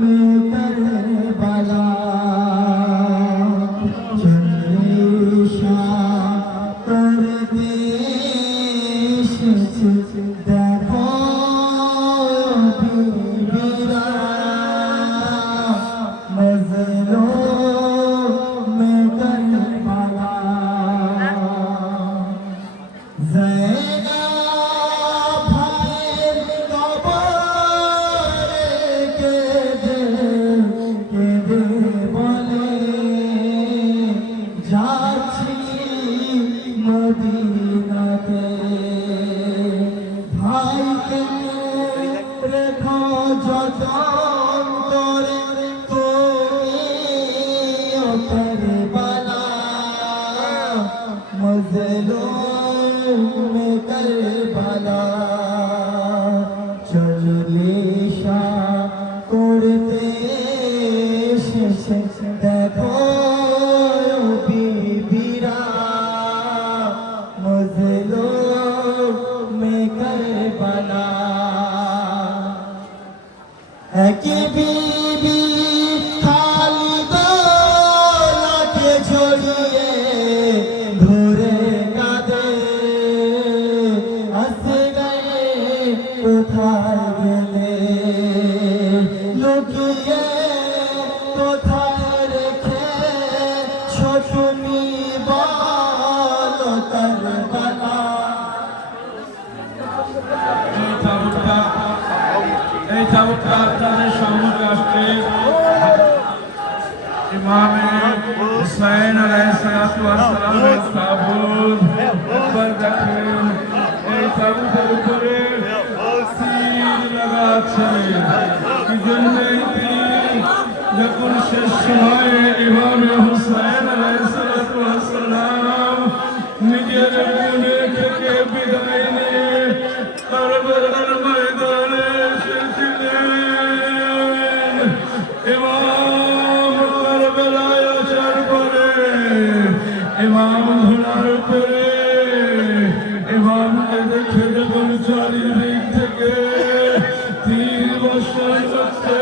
में करबला चंद्रेशा कर देश देखो बीबीरा मजलों में करबला মদিনাতে ভাইকে রেখো যতন করে তুমি ও করবালা মজলুম মে করবালা চলিশা করতে শেষে দেখো बीबीरा मजलूम में करबला एक बीबी खालिदा के छोड़िए धोरे कादे हंस गए कोथाय गेले लुकिए कोथाय रेखे তুমি বলো করবলা এই চাবুকটা আপনাদের সম্মুখে আসছে ইমামে হুসাইন আলাইহিসসালাতু ওয়াসসালামের তাবুত একবার দেখেন এই তাবুতের উপরে তীর লাগা আছে কি জন্য যখন শেষ সময়ে ইমামে হুসাইন আলাইহিসসালাতু ওয়াসসালাম নিজের জীবনে থেকে বিদায় নিয়ে কারবালার ময়দানে এসেছিলেন। ইমাম কারবালায় আসার পরে ইমাম ঘোড়ার উপরে ইমামকে দেখে যখন চারিদিক থেকে তীর বর্ষণ করছে